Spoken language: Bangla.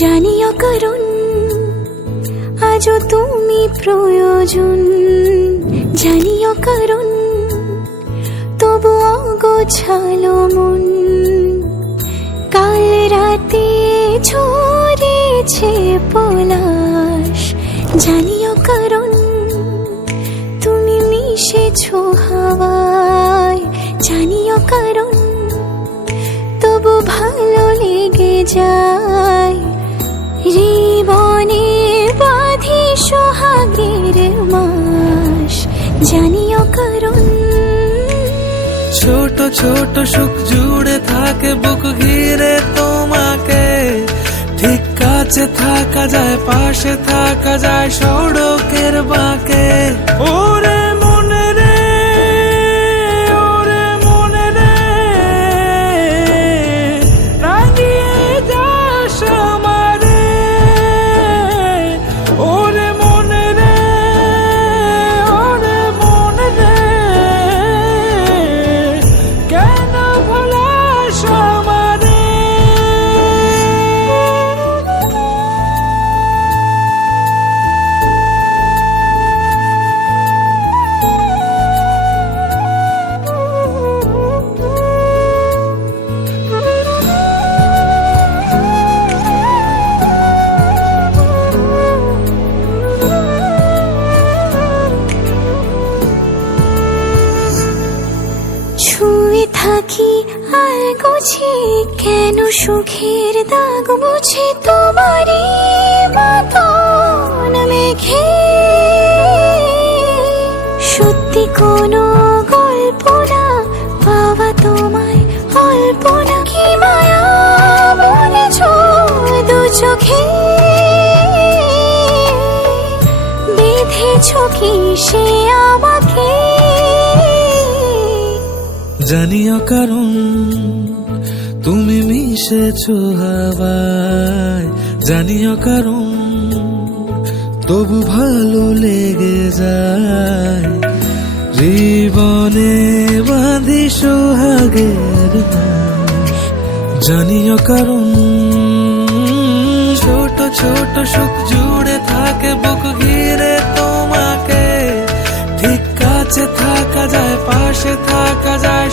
জানিও কারণ আজও তুমি প্রয়োজন, জানিও কারণ তবু অগোছালো মন। কাল রাতে ঝরেছে পলাশ, জানিও কারণ তুমি মিশেছো হাওয়ায়, জানিও কারণ তবু ভালো লেগে যায়। জীবনে বাঁধি সোহাগের মাস, জানিও কারণ ছোট ছোট সুখ জুড়ে থাকে বুক ঘিরে তোমাকে। ঠিক কাছে থাকা যায়, পাশে থাকা যায় সড়কের বাঁকে। ওরে মনে রে, ওরে মনে রে, রাঙিয়ে যাস আমারে। ওরে মনে রে, ওরে মনে রে, কেন ভোলাস আমারে। ছুঁয়ে থাকি আর গুছি কেন সুখের দাগ মুছে তোমারই মতন মেঘে। সত্যি কোনো গল্প না পাওয়া তোমায় অল্প না, কি মায়া বলেছ দু চোখে। বেঁধেছ কি সে আমাকে, জানিও কারণ তুমি মিশেছো হাওয়ায়, জানিও কারণ তবু ভালো লেগে যায়। জীবনে বাঁধি সোহাগের মাস, জানিও কারণ ছোট ছোট সুখ জুড়ে থাকে বুক ঘিরে তোমাকে। ঠিক কাছে থাকা যায়, পাশে থাকা যায়